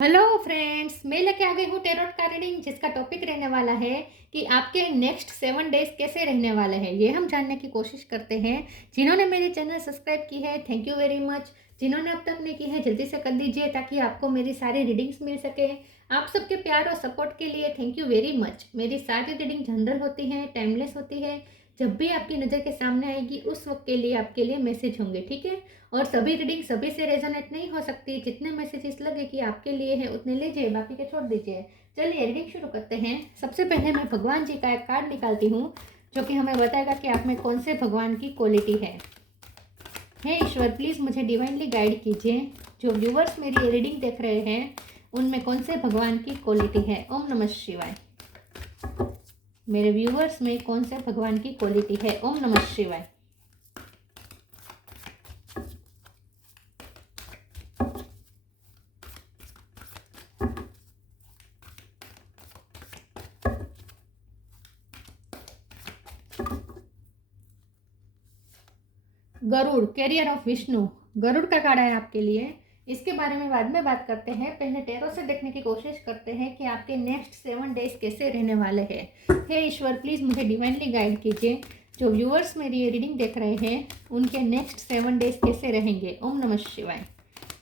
Hello friends, मैं लेके आ गई हूँ टेरोट का रीडिंग, जिसका टॉपिक रहने वाला है कि आपके नेक्स्ट 7 डेज कैसे रहने वाले हैं। ये हम जानने की कोशिश करते हैं। जिन्होंने मेरे चैनल सब्सक्राइब की है, थैंक यू वेरी मच। जिन्होंने अब तक नहीं की है, जल्दी से कर दीजिए ताकि आपको मेरी सारी रीडिंग्स मिल सके। आप सबके प्यार और सपोर्ट के लिए थैंक यू वेरी मच। मेरी सारी रीडिंग जनरल होती है, टाइमलेस होती है। जब भी आपकी नज़र के सामने आएगी उस वक्त के लिए आपके लिए मैसेज होंगे, ठीक है। और सभी रीडिंग सभी से रेजोनेट नहीं हो सकती। जितने मैसेजेस लगे कि आपके लिए है उतने लीजिए, बाकी के छोड़ दीजिए। चलिए रीडिंग शुरू करते हैं। सबसे पहले मैं भगवान जी का एक कार्ड निकालती हूँ, जो कि हमें बताएगा कि आप में कौन से भगवान की क्वालिटी है। हे ईश्वर, प्लीज़ मुझे डिवाइनली गाइड कीजिए। जो व्यूवर्स मेरी रीडिंग देख रहे हैं उनमें कौन से भगवान की क्वालिटी है। ओम नमः शिवाय। मेरे व्यूवर्स में कौन से भगवान की क्वालिटी है। ओम नमः शिवाय। Garuda, carrier of Vishnu. गरुड़ का कार्ड है आपके लिए। इसके बारे में बाद में बात करते हैं। पहले टेरो से देखने की कोशिश करते हैं कि आपके नेक्स्ट 7 डेज कैसे रहने वाले हैं। हे ईश्वर, प्लीज़ मुझे डिवाइनली गाइड कीजिए। जो व्यूअर्स मेरी ये रीडिंग देख रहे हैं उनके नेक्स्ट 7 डेज कैसे रहेंगे। ओम नमः शिवाय।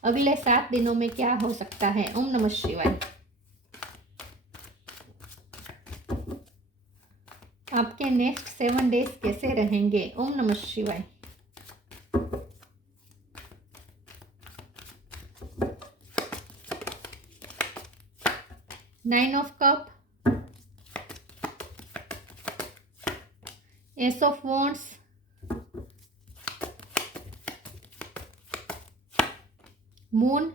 अगले 7 दिनों में क्या हो सकता है। ओम नमः शिवाय। आपके नेक्स्ट 7 डेज कैसे रहेंगे। ओम नमः शिवाय। Nine of cup, ace of wands, moon,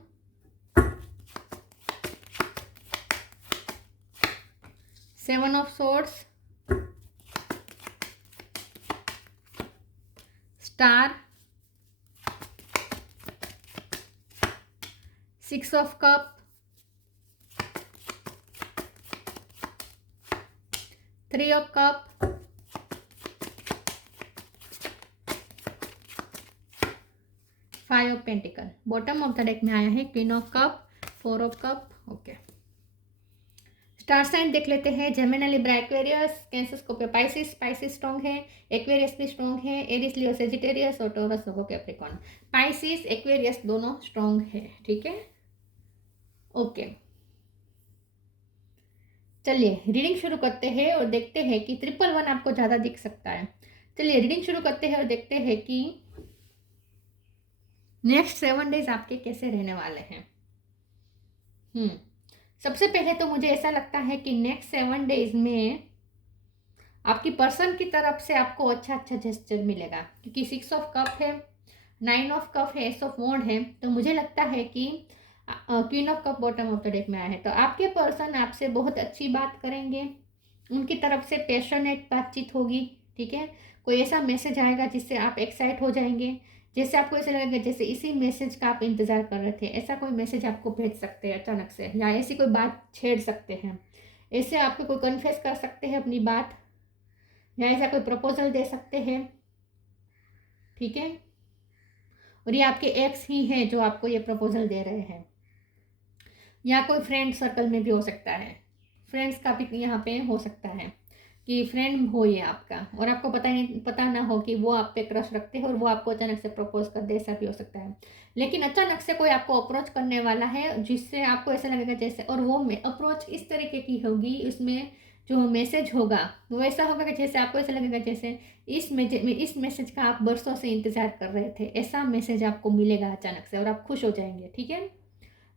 seven of swords, star, 6 of cup, 3 of cup, 5 of pentacle. Bottom of the deck में आया है queen of cup, 4 of cup. Okay, star sign देख लेते हैं। Gemini, Libra, Aquarius, Cancer, Scorpio, Pisces. Pisces strong है, Aquarius भी strong है, Aries, Leo, Sagittarius और Taurus, Virgo, Capricorn. Pisces, Aquarius दोनों स्ट्रॉन्ग है, ठीक है। ओके, चलिए रीडिंग शुरू करते हैं और देखते हैं कि 111 आपको ज़्यादा दिख सकता है। चलिए रीडिंग शुरू करते हैं और देखते हैं कि नेक्स्ट 7 डेज आपके कैसे रहने वाले हैं। सबसे पहले तो मुझे ऐसा लगता है कि नेक्स्ट 7 डेज में आपकी पर्सन की तरफ से आपको अच्छा अच्छा जेस्चर मिलेगा, क्योंकि 6 ऑफ कप है, 9 ऑफ कप है, एस ऑफ वॉन्ड है। तो मुझे लगता है कि queen of cup bottom of the deck में आया है, तो आपके पर्सन आपसे बहुत अच्छी बात करेंगे। उनकी तरफ से पैशनेट बातचीत होगी, ठीक है। कोई ऐसा मैसेज आएगा जिससे आप एक्साइट हो जाएंगे, जैसे आपको ऐसा लगेगा जैसे इसी मैसेज का आप इंतज़ार कर रहे थे। ऐसा कोई मैसेज आपको भेज सकते हैं अचानक से, या ऐसी कोई बात छेड़ सकते हैं। ऐसे आपको कोई कन्फेस कर सकते हैं अपनी बात, या ऐसा कोई प्रपोजल दे सकते हैं, ठीक है। और ये आपके एक्स ही हैं जो आपको ये प्रपोजल दे रहे हैं, या कोई फ्रेंड सर्कल में भी हो सकता है। फ्रेंड्स का भी यहाँ पे हो सकता है कि फ्रेंड हो ये आपका, और आपको पता ना हो कि वो आप पे क्रश रखते हैं और वो आपको अचानक से प्रपोज कर दे, ऐसा भी हो सकता है। लेकिन अचानक से कोई आपको अप्रोच करने वाला है जिससे आपको ऐसा लगेगा जैसे, और वो अप्रोच इस तरीके की होगी, उसमें जो मैसेज होगा वो ऐसा होगा कि जैसे आपको ऐसा लगेगा जैसे इस मैसेज का आप बरसों से इंतजार कर रहे थे। ऐसा मैसेज आपको मिलेगा अचानक से और आप खुश हो जाएंगे, ठीक है।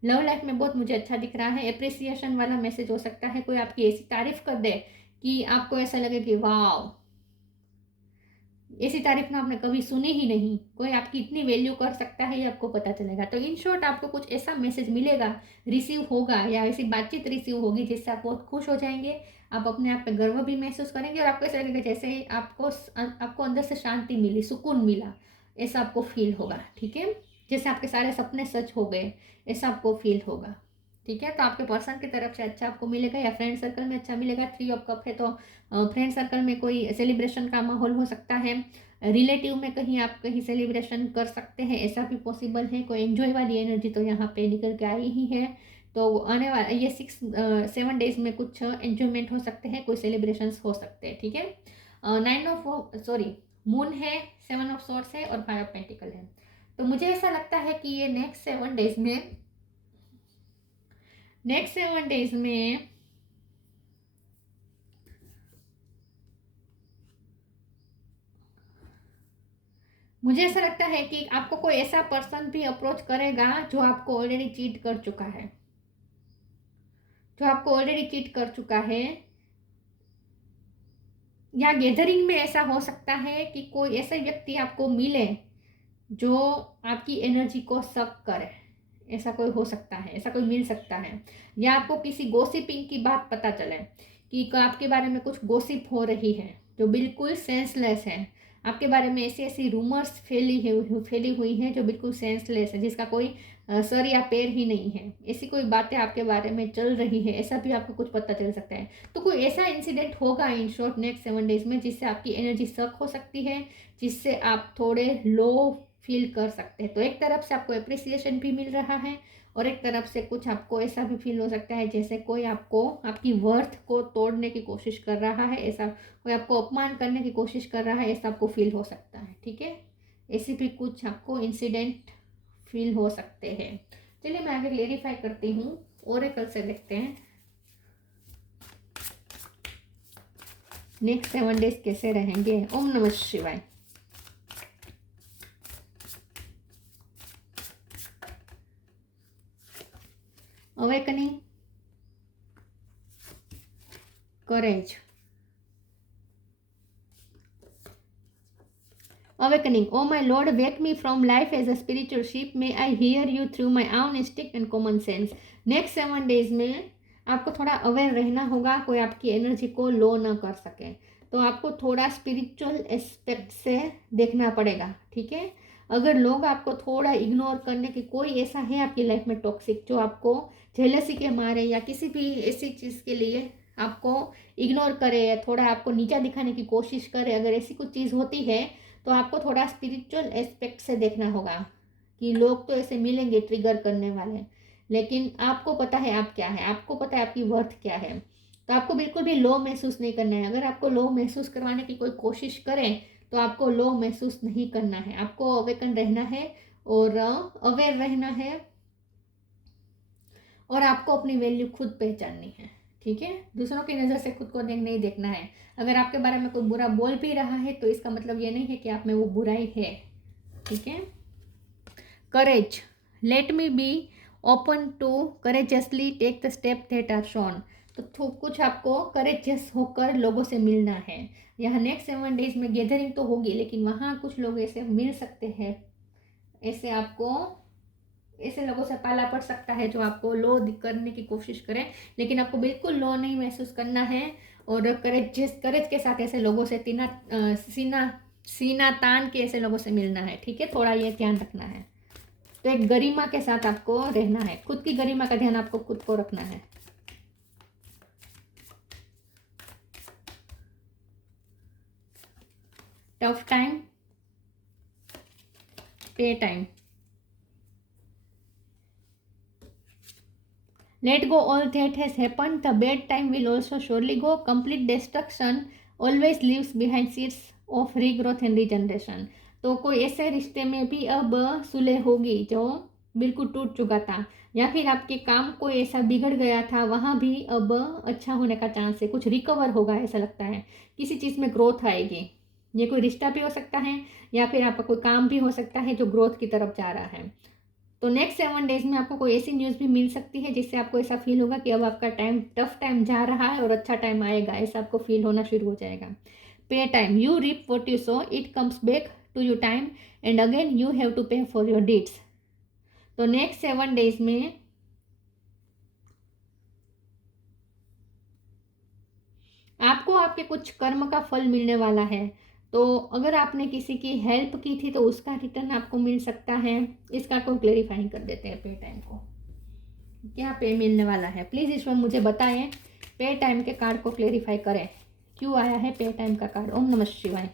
लव लाइफ में बहुत मुझे अच्छा दिख रहा है। अप्रिसिएशन वाला मैसेज हो सकता है, कोई आपकी ऐसी तारीफ कर दे कि आपको ऐसा लगे कि वाह, ऐसी तारीफ ना आपने कभी सुनी ही नहीं। कोई आपकी इतनी वैल्यू कर सकता है ये आपको पता चलेगा। तो इन शॉर्ट आपको कुछ ऐसा मैसेज मिलेगा, रिसीव होगा, या ऐसी बातचीत रिसीव होगी जिससे आप बहुत खुश हो जाएंगे। आप अपने आप पे गर्व भी महसूस करेंगे और आपको ऐसा लगेगा जैसे आपको अंदर से शांति मिली, सुकून मिला, ऐसा आपको फील होगा, ठीक है। जैसे आपके सारे सपने सच हो गए, ऐसा आपको फील होगा, ठीक है। तो आपके पर्सन की तरफ से अच्छा आपको मिलेगा, या फ्रेंड सर्कल में अच्छा मिलेगा। 3 ऑफ कप है, तो फ्रेंड सर्कल में कोई सेलिब्रेशन का माहौल हो सकता है। रिलेटिव में कहीं आप कहीं सेलिब्रेशन कर सकते हैं, ऐसा भी पॉसिबल है। कोई एंजॉय वाली एनर्जी तो यहाँ पे निकल के आई ही है, तो आने वाला ये 7 डेज में कुछ एंजॉयमेंट हो सकते हैं, कोई सेलिब्रेशंस हो सकते हैं, ठीक है। मून है, 7 ऑफ सॉर्ड्स है और 5 ऑफ पेंटिकल है। तो मुझे ऐसा लगता है कि ये नेक्स्ट 7 डेज में मुझे ऐसा लगता है कि आपको कोई ऐसा पर्सन भी अप्रोच करेगा जो आपको ऑलरेडी चीट कर चुका है, या गैदरिंग में ऐसा हो सकता है कि कोई ऐसा व्यक्ति आपको मिले जो आपकी एनर्जी को सक करे, ऐसा कोई हो सकता है, ऐसा कोई मिल सकता है। या आपको किसी गॉसिपिंग की बात पता चले कि आपके बारे में कुछ गॉसिप हो रही है जो बिल्कुल सेंसलेस है, आपके बारे में ऐसी ऐसी रूमर्स फैली हुई हैं जो बिल्कुल सेंसलेस है, जिसका कोई सर या पैर ही नहीं है, ऐसी कोई बातें आपके बारे में चल रही है, ऐसा भी आपको कुछ पता चल सकता है। तो कोई ऐसा इंसिडेंट होगा इन शॉर्ट नेक्स्ट 7 डेज में जिससे आपकी एनर्जी सक हो सकती है, जिससे आप थोड़े लो फील कर सकते हैं। तो एक तरफ से आपको अप्रिसिएशन भी मिल रहा है और एक तरफ से कुछ आपको ऐसा भी फील हो सकता है जैसे कोई आपको आपकी वर्थ को तोड़ने की कोशिश कर रहा है, ऐसा कोई आपको अपमान करने की कोशिश कर रहा है, ऐसा आपको फील हो सकता है, ठीक है। ऐसे भी कुछ आपको इंसिडेंट फील हो सकते हैं। चलिए मैं आगे क्लेरिफाई करती हूँ, ओरेकल से देखते हैं नेक्स्ट 7 डेज कैसे रहेंगे। ओम नमः शिवाय। Awakening, courage, awakening. Oh my Lord, wake me from life as a spiritual sheep. May I hear you through my own instinct and common sense. Next 7 days में आपको थोड़ा अवेयर रहना होगा, कोई आपकी एनर्जी को लो ना कर सके, तो आपको थोड़ा स्पिरिचुअल एस्पेक्ट से देखना पड़ेगा, ठीक है। अगर लोग आपको थोड़ा इग्नोर करने की, कोई ऐसा है आपकी लाइफ में टॉक्सिक जो आपको जेलसी के मारे या किसी भी ऐसी चीज़ के लिए आपको इग्नोर करे या थोड़ा आपको नीचा दिखाने की कोशिश करे, अगर ऐसी कुछ चीज़ होती है तो आपको थोड़ा स्पिरिचुअल एस्पेक्ट से देखना होगा कि लोग तो ऐसे मिलेंगे ट्रिगर करने वाले, लेकिन आपको पता है आप क्या है, आपको पता है आपकी वर्थ क्या है, तो आपको बिल्कुल भी लो महसूस नहीं करना है। अगर आपको लो महसूस करवाने की कोई कोशिश करें तो आपको लो महसूस नहीं करना है, आपको अवेकन रहना है और अवेयर रहना है और आपको अपनी वैल्यू खुद पहचाननी है, ठीक है। दूसरों की नज़र से खुद को नहीं देखना है। अगर आपके बारे में कोई बुरा बोल भी रहा है तो इसका मतलब ये नहीं है कि आप में वो बुराई है, ठीक है। Courage, let me be open to courageously take the step that are shown. तो कुछ आपको करेजियस होकर लोगों से मिलना है। यहाँ नेक्स्ट 7 डेज में गैदरिंग तो होगी, लेकिन वहाँ कुछ लोग ऐसे मिल सकते हैं, ऐसे लोगों से पाला पड़ सकता है जो आपको लो करने की कोशिश करें, लेकिन आपको बिल्कुल लो नहीं महसूस करना है और करेज के साथ ऐसे लोगों से सीना तान के ऐसे लोगों से मिलना है, ठीक है। थोड़ा ये ध्यान रखना है। तो एक गरिमा के साथ आपको रहना है, खुद की गरिमा का ध्यान आपको खुद को रखना है। टफ टाइम, पे time, let go all that has happened, the bad time will also surely go, complete destruction always leaves behind seeds of regrowth and regeneration। तो कोई ऐसे रिश्ते में भी अब सुलह होगी जो बिल्कुल टूट चुका था, या फिर आपके काम कोई ऐसा बिगड़ गया था, वहाँ भी अब अच्छा होने का चांस है, कुछ रिकवर होगा ऐसा लगता है, किसी चीज़ में ग्रोथ आएगी। ये कोई रिश्ता भी हो सकता है या फिर आपका कोई काम भी हो सकता है जो ग्रोथ की तरफ जा रहा है। तो नेक्स्ट 7 डेज में आपको कोई ऐसी न्यूज़ भी मिल सकती है जिससे आपको ऐसा फील होगा कि अब आपका टफ टाइम जा रहा है और अच्छा टाइम आएगा, ऐसा आपको फील होना शुरू हो जाएगा। Pay time, you reap what you sow, it comes back to you time and again you have to pay for your deeds. तो नेक्स्ट 7 डेज में आपको आपके कुछ कर्म का फल मिलने वाला है। तो अगर आपने किसी की हेल्प की थी तो उसका रिटर्न आपको मिल सकता है। इसका को क्लेरिफाई कर देते हैं पे टाइम को, क्या पे मिलने वाला है। प्लीज़ ईश्वर मुझे बताएं, पे टाइम के कार्ड को क्लेरिफाई करें, क्यों आया है पे टाइम का कार्ड। ओम नमः शिवाय।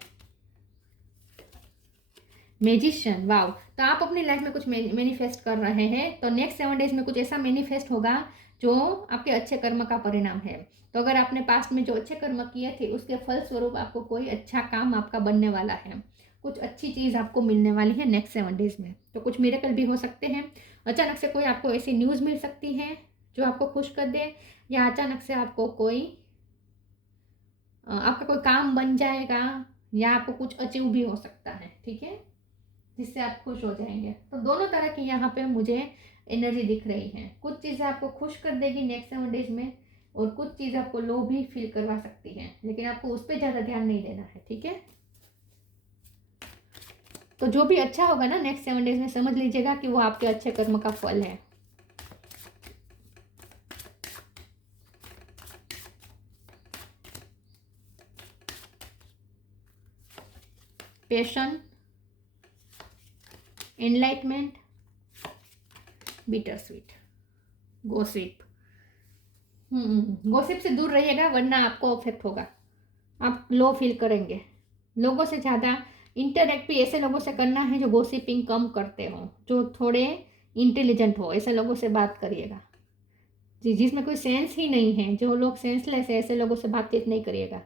Magician, wow. तो आप अपनी लाइफ में कुछ मैनिफेस्ट कर रहे हैं, तो नेक्स्ट 7 डेज में कुछ ऐसा मैनिफेस्ट होगा जो आपके अच्छे कर्म का परिणाम है। तो अगर आपने पास्ट में जो अच्छे कर्म किए थे उसके फल स्वरूप आपको कोई अच्छा काम आपका बनने वाला है, कुछ अच्छी चीज़ आपको मिलने वाली है नेक्स्ट 7 डेज में। तो कुछ मिरेकल भी हो सकते हैं, अचानक से कोई आपको ऐसी न्यूज़ मिल सकती है जो आपको खुश कर दे, या अचानक से आपको कोई आपका कोई काम बन जाएगा, या आपको कुछ अचीव भी हो सकता है, ठीक है, जिससे आप खुश हो जाएंगे। तो दोनों तरह की यहाँ पे मुझे एनर्जी दिख रही है। कुछ चीज़ें आपको खुश कर देगी नेक्स्ट 7 डेज में, और कुछ चीज़ आपको लो भी फील करवा सकती है, लेकिन आपको उस पर ज़्यादा ध्यान नहीं देना है, ठीक है। तो जो भी अच्छा होगा ना नेक्स्ट 7 डेज में, समझ लीजिएगा कि वो आपके अच्छे कर्म का फल है। Passion, enlightenment, bitter sweet, gossip. Gossip से दूर रहिएगा वरना आपको अफेक्ट होगा, आप लो फील करेंगे। लोगों से ज़्यादा इंटरेक्ट भी ऐसे लोगों से करना है जो गॉसिपिंग कम करते हो, जो थोड़े इंटेलिजेंट हो, ऐसे लोगों से बात करिएगा। जी, जिसमें कोई सेंस ही नहीं है, जो लोग सेंसलेस है, ऐसे लोगों से बातचीत नहीं करिएगा।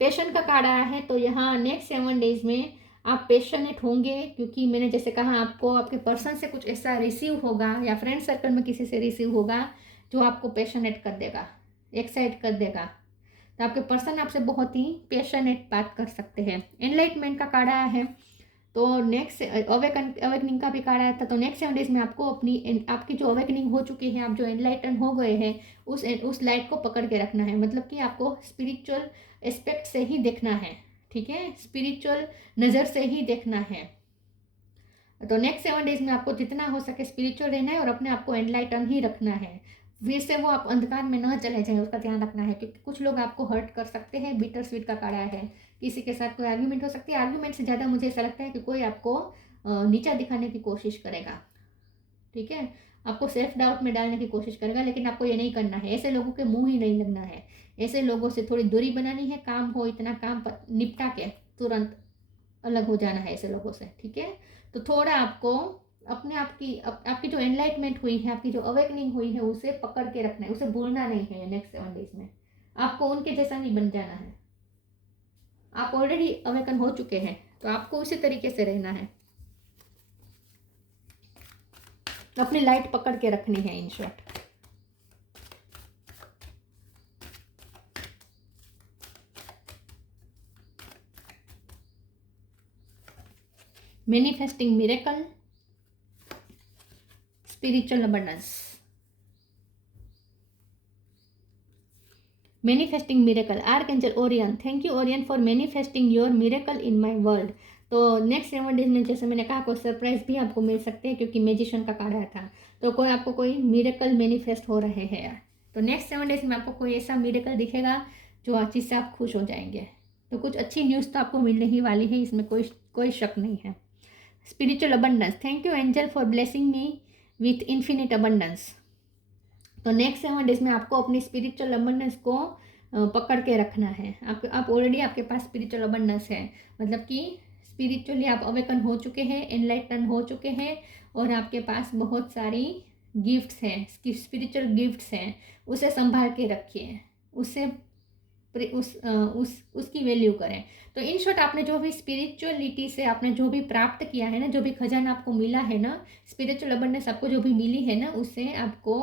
पैशन का कार्ड आया है, तो यहाँ नेक्स्ट 7 डेज में आप पैशनेट होंगे, क्योंकि मैंने जैसे कहा आपको आपके पर्सन से कुछ ऐसा रिसीव होगा, या फ्रेंड सर्कल में किसी से रिसीव होगा जो आपको पैशनेट कर देगा, एक्साइट कर देगा। तो आपके पर्सन आपसे बहुत ही पैशनेट बात कर सकते हैं। एनलाइटमेंट का कार्ड आया है, तो नेक्स्ट अवेकनिंग का भी कार्ड आया था। तो नेक्स्ट 7 डेज में आपको अपनी आपकी जो अवेकनिंग हो चुकी है, आप जो एनलाइटन हो गए हैं, उस लाइट को पकड़ के रखना है। मतलब कि आपको स्पिरिचुअल एस्पेक्ट से ही देखना है, ठीक है, स्पिरिचुअल नज़र से ही देखना है। तो नेक्स्ट 7 डेज में आपको जितना हो सके स्पिरिचुअल रहना है और अपने आप को एनलाइटन ही रखना है, फिर से वो आप अंधकार में न चले जाएं, उसका ध्यान रखना है, क्योंकि कुछ लोग आपको हर्ट कर सकते हैं। बिटर स्वीट का कार्ड आया है, किसी के साथ कोई आर्ग्यूमेंट हो सकती है। आर्ग्यूमेंट से ज़्यादा मुझे ऐसा लगता है कि कोई आपको नीचा दिखाने की कोशिश करेगा, ठीक है, आपको सेल्फ डाउट में डालने की कोशिश करेगा, लेकिन आपको ये नहीं करना है। ऐसे लोगों के मुंह ही नहीं लगना है, ऐसे लोगों से थोड़ी दूरी बनानी है। काम हो इतना काम निपटा के तुरंत अलग हो जाना है ऐसे लोगों से, ठीक है। तो थोड़ा आपको अपने आपकी जो एनलाइटमेंट हुई है, आपकी जो अवेकनिंग हुई है, उसे पकड़ के रखना है, उसे भूलना नहीं है। नेक्स्ट 7 डेज में आपको उनके जैसा नहीं बन जाना है। आप ऑलरेडी अवेकन हो चुके हैं, तो आपको उसी तरीके से रहना है, अपनी लाइट पकड़ के रखनी है, in short. Manifesting miracle, spiritual abundance. Manifesting miracle, archangel Orion, thank you Orion for manifesting your miracle in my world. तो नेक्स्ट 7 डेज में जैसे मैंने कहा, कोई सरप्राइज भी आपको मिल सकते हैं, क्योंकि मैजिशियन का कार्ड आया था। तो कोई आपको कोई मिरेकल मैनिफेस्ट हो रहे हैं। तो नेक्स्ट 7 डेज में आपको कोई ऐसा मिरेकल दिखेगा जो चीज़ से आप खुश हो जाएंगे। तो कुछ अच्छी न्यूज़ तो आपको मिलने ही वाली है, इसमें कोई शक नहीं है। Spiritual abundance, thank you angel for blessing me with infinite abundance. तो नेक्स्ट 7 डेज में आपको अपनी स्पिरिचुअल अबंडेंस को पकड़ के रखना है। आप ऑलरेडी आपके पास स्पिरिचुअल अबंडेंस है, मतलब कि स्पिरिचुअली आप अवेकन हो चुके हैं, एनलाइटन हो चुके हैं, और आपके पास बहुत सारी गिफ्ट्स हैं, स्पिरिचुअल गिफ्ट्स हैं। उसे संभाल के रखिए, उससे उसकी वैल्यू करें। तो इन शॉर्ट, आपने जो भी स्पिरिचुअलिटी से आपने जो भी प्राप्त किया है ना, जो भी खजाना आपको मिला है ना, स्पिरिचुअल अबंडेंस आपको जो भी मिली है ना, उसे आपको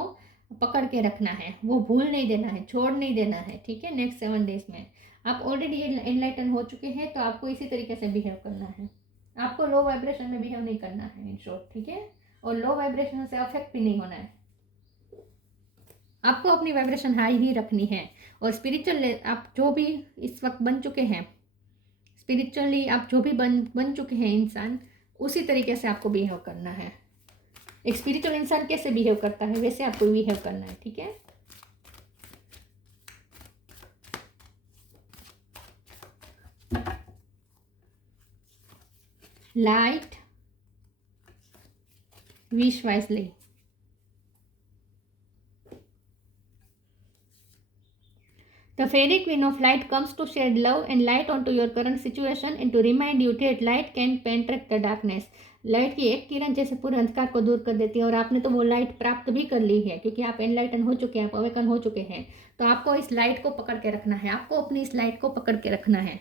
पकड़ के रखना है, वो भूल नहीं देना है, छोड़ नहीं देना है, ठीक है। नेक्स्ट 7 डेज में आप ऑलरेडी एनलाइटन हो चुके हैं, तो आपको इसी तरीके से बिहेव करना है। आपको लो वाइब्रेशन में बिहेव नहीं करना है, इन शॉर्ट, ठीक है। और लो वाइब्रेशन से अफेक्ट भी नहीं होना है, आपको अपनी वाइब्रेशन हाई ही रखनी है। और स्पिरिचुअल आप जो भी इस वक्त बन चुके हैं, स्पिरिचुअली आप जो भी बन चुके हैं इंसान, उसी तरीके से आपको बिहेव करना है। एक स्पिरिचुअल इंसान कैसे बिहेव करता है, वैसे आपको बिहेव करना है, ठीक है। Light, wish wisely, The fairy queen of light comes to shed love and light onto your current situation and to remind you that light can penetrate the darkness. Light की एक किरण जैसे पूरे अंधकार को दूर कर देती है, और आपने तो वो लाइट प्राप्त भी कर ली है क्योंकि आप एनलाइटन हो चुके हैं, आप अवेकन हो चुके हैं। तो आपको इस लाइट को पकड़ के रखना है, आपको अपनी इस लाइट को पकड़ के रखना है।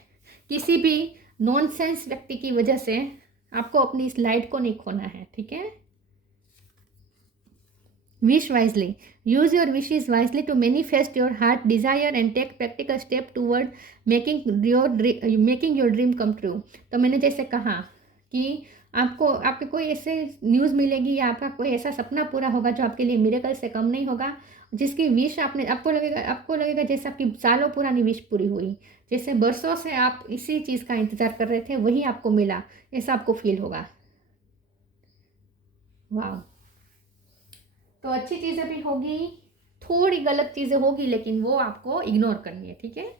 किसी भी नॉनसेंस व्यक्ति की वजह से आपको अपनी इस लाइट को नहीं खोना है, ठीक है। Wish wisely. Use your wishes wisely to manifest your heart desire and take practical step toward making your dream come true. तो मैंने जैसे कहा कि आपके कोई ऐसे न्यूज़ मिलेगी या आपका कोई ऐसा सपना पूरा होगा जो आपके लिए मिरेकल से कम नहीं होगा, जिसकी विश आपको लगेगा जैसे आपकी सालों पुरानी विश पूरी हुई, जैसे बरसों से आप इसी चीज़ का इंतज़ार कर रहे थे, वही आपको मिला, ऐसा आपको फील होगा। वाह। तो अच्छी चीज़ें भी होगी, थोड़ी गलत चीज़ें होगी, लेकिन वो आपको इग्नोर करनी है, ठीक है।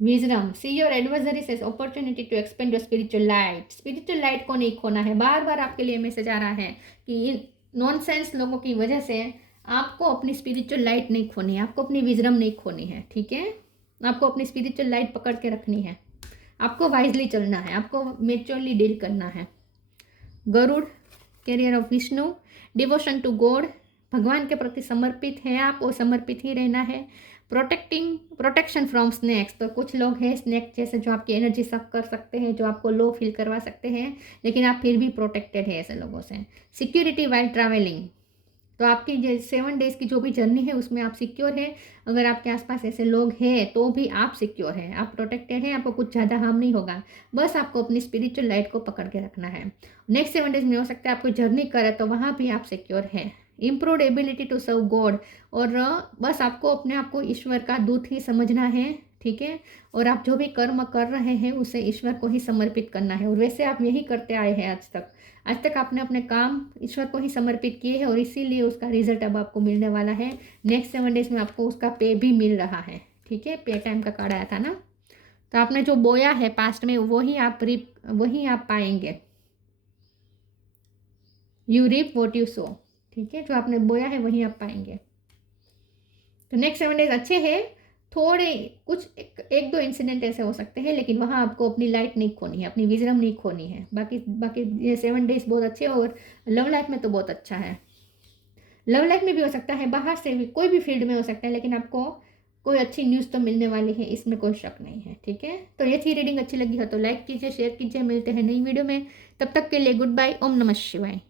Wisdom, see your adversaries as opportunity to expand your spiritual light. Spiritual light को नहीं खोना है। बार बार आपके लिए मैसेज आ रहा है कि इन नॉनसेंस लोगों की वजह से आपको अपनी स्पिरिचुअल लाइट नहीं खोनी है, आपको अपनी विजडम नहीं खोनी है, ठीक है। आपको अपनी स्पिरिचुअल लाइट पकड़ के रखनी है, आपको वाइजली चलना है, आपको मेच्योरली डील करना है। Garuda, carrier of Vishnu, devotion to God, भगवान के प्रति समर्पित है आप, और समर्पित ही रहना है। प्रोटेक्शन फ्रॉम स्नैक्स, तो कुछ लोग हैं स्नैक जैसे जो आपकी एनर्जी सक कर सकते हैं, जो आपको लो फील करवा सकते हैं, लेकिन आप फिर भी प्रोटेक्टेड है ऐसे लोगों से। सिक्योरिटी वाइल ट्रैवलिंग, तो आपकी 7 डेज़ की जो भी जर्नी है उसमें आप सिक्योर है। अगर आपके आसपास ऐसे लोग हैं तो भी आप सिक्योर हैं, आप प्रोटेक्टेड हैं, आपको कुछ ज़्यादा हार्म नहीं होगा। बस आपको अपनी स्पिरिचुअल लाइट को पकड़ के रखना है। नेक्स्ट 7 डेज़ में हो सकता है आप कोई जर्नी करें तो वहाँ भी आप सिक्योर हैं। Improved ability to serve God, और बस आपको अपने आप को ईश्वर का दूत ही समझना है, ठीक है। और आप जो भी कर्म कर रहे हैं उसे ईश्वर को ही समर्पित करना है, और वैसे आप यही करते आए हैं आज तक आपने अपने काम ईश्वर को ही समर्पित किए हैं, और इसीलिए उसका रिजल्ट अब आपको मिलने वाला है। नेक्स्ट 7 डेज़ में आपको उसका पे भी मिल रहा है, ठीक है। पे टाइम का कार्ड आया था ना, तो आपने जो बोया है पास्ट में वही आप पाएंगे। You reap what you sow, ठीक है। जो आपने बोया है वही आप पाएंगे। तो नेक्स्ट 7 डेज अच्छे हैं। थोड़े कुछ एक दो इंसिडेंट ऐसे हो सकते हैं, लेकिन वहाँ आपको अपनी लाइट नहीं खोनी है, अपनी विजडम नहीं खोनी है। बाकी ये 7 डेज बहुत अच्छे, और लव लाइफ में तो बहुत अच्छा है। लव लाइफ में भी हो सकता है, बाहर से भी कोई भी फील्ड में हो सकता है, लेकिन आपको कोई अच्छी न्यूज़ तो मिलने वाली है, इसमें कोई शक नहीं है, ठीक है। तो ये थी रीडिंग, अच्छी लगी हो तो लाइक कीजिए, शेयर कीजिए। मिलते हैं नई वीडियो में, तब तक के लिए गुड बाय। ओम नमः शिवाय।